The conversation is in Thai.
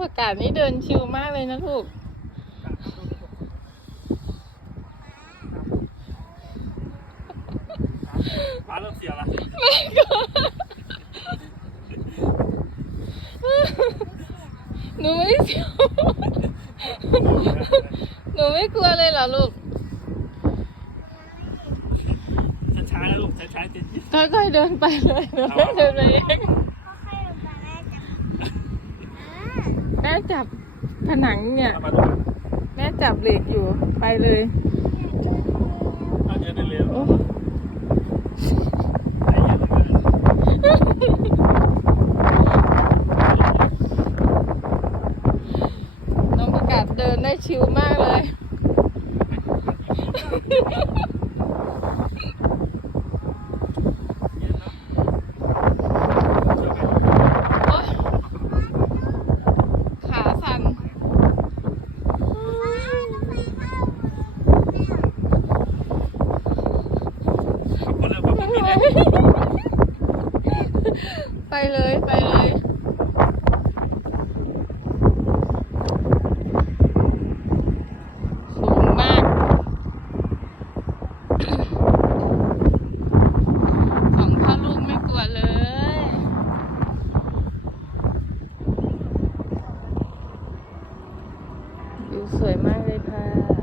ผักกาดนี่เดินชิวมากเลยนะลูก ฟ้าเริ่มเสียละหนูไม่ได้ชิวหนูไม่กลัวเลยเหรอลูก ช้าๆนะลูกช้าๆเต็มที่ ค่อยๆเดินไปเลยหนูไม่เดินไปเอง ก็ค่อยลงไปแม่ จับอ่าแม่จับผนังเนี่ย เอามาลูกแม่จับเหล็กอยู่ไปเลยเอาเดินเร็วโอ้ๆใจเย็นเลยน้องประกาศเดินได้ชิวมากเลย โอ๊ยขาสั่น ขอบคุณเลยขอบคุณพี่เลย ไปเลยไปเลยสูงมากของพ่อลูกไม่กลัวเลยวิวสวยมาก